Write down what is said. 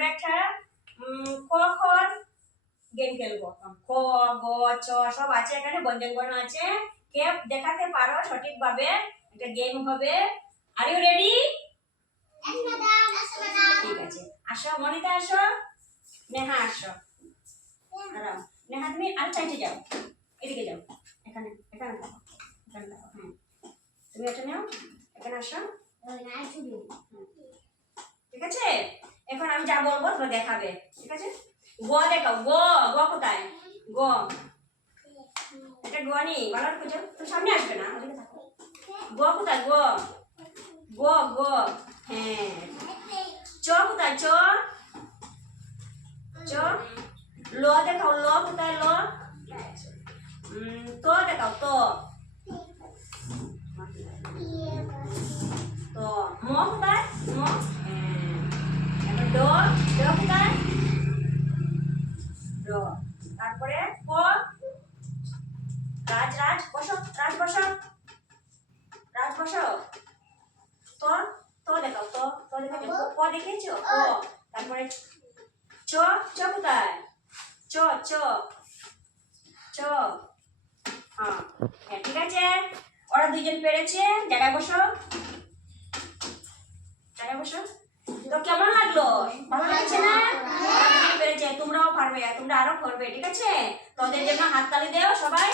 আমরা একটা কখন গেম খেলবো। ক, গ, চ সব আছে এখানে, ব্যঞ্জন বর্ণ আছে। কে দেখাতে পারো সঠিকভাবে, একটা গেম হবে। Are you ready? ঠিক আছে, আসো মনিতা, আসো। নেহা আসো। নেহা তুমি আর চাইতে যাও, এদিকে যাও, এখানে এখানে থাকো, এখানে থাকো। হ্যাঁ, তুমি এটা নাও, এখানে আসো। ঠিক আছে, এখন আমি যা বলবো তুমি দেখাবে। ঠিক আছে, গ দেখাও। গ, গ কোথায়? গ, এটা গ নি, ভালো করে খুঁজো। তুমি সামনে আসবে না, ওদিকে থাকো। গ কোথায়? গ, গ, গ। হ্যাঁ, চ কোথায়? চ, চ। ল দেখাও। ল কোথায়? ল। তো দেখাও। তো, তো। ম কোথায়? ম। এখন ড, ড কোথায়? ড। তারপরে ক, রাজ, রাজ বসো, রাজ বসো, রাজ বসো। তো, তো দেখাও। তো, তো দেখাও। ক দেখেছো? ক। তারপরে চ, চ কোথায়? চ, চ, চ। হ্যাঁ, ঠিক আছে, ওরা দুইজন পেরেছে। জায়গায় বসো, জায়গায় বসো। তো কেমন লাগলো? ভালো লাগছে না? পেরেছে, তোমরাও পারবে, তোমরা আরো করবে। ঠিক আছে, তোদের জন্য হাততালি দাও সবাই।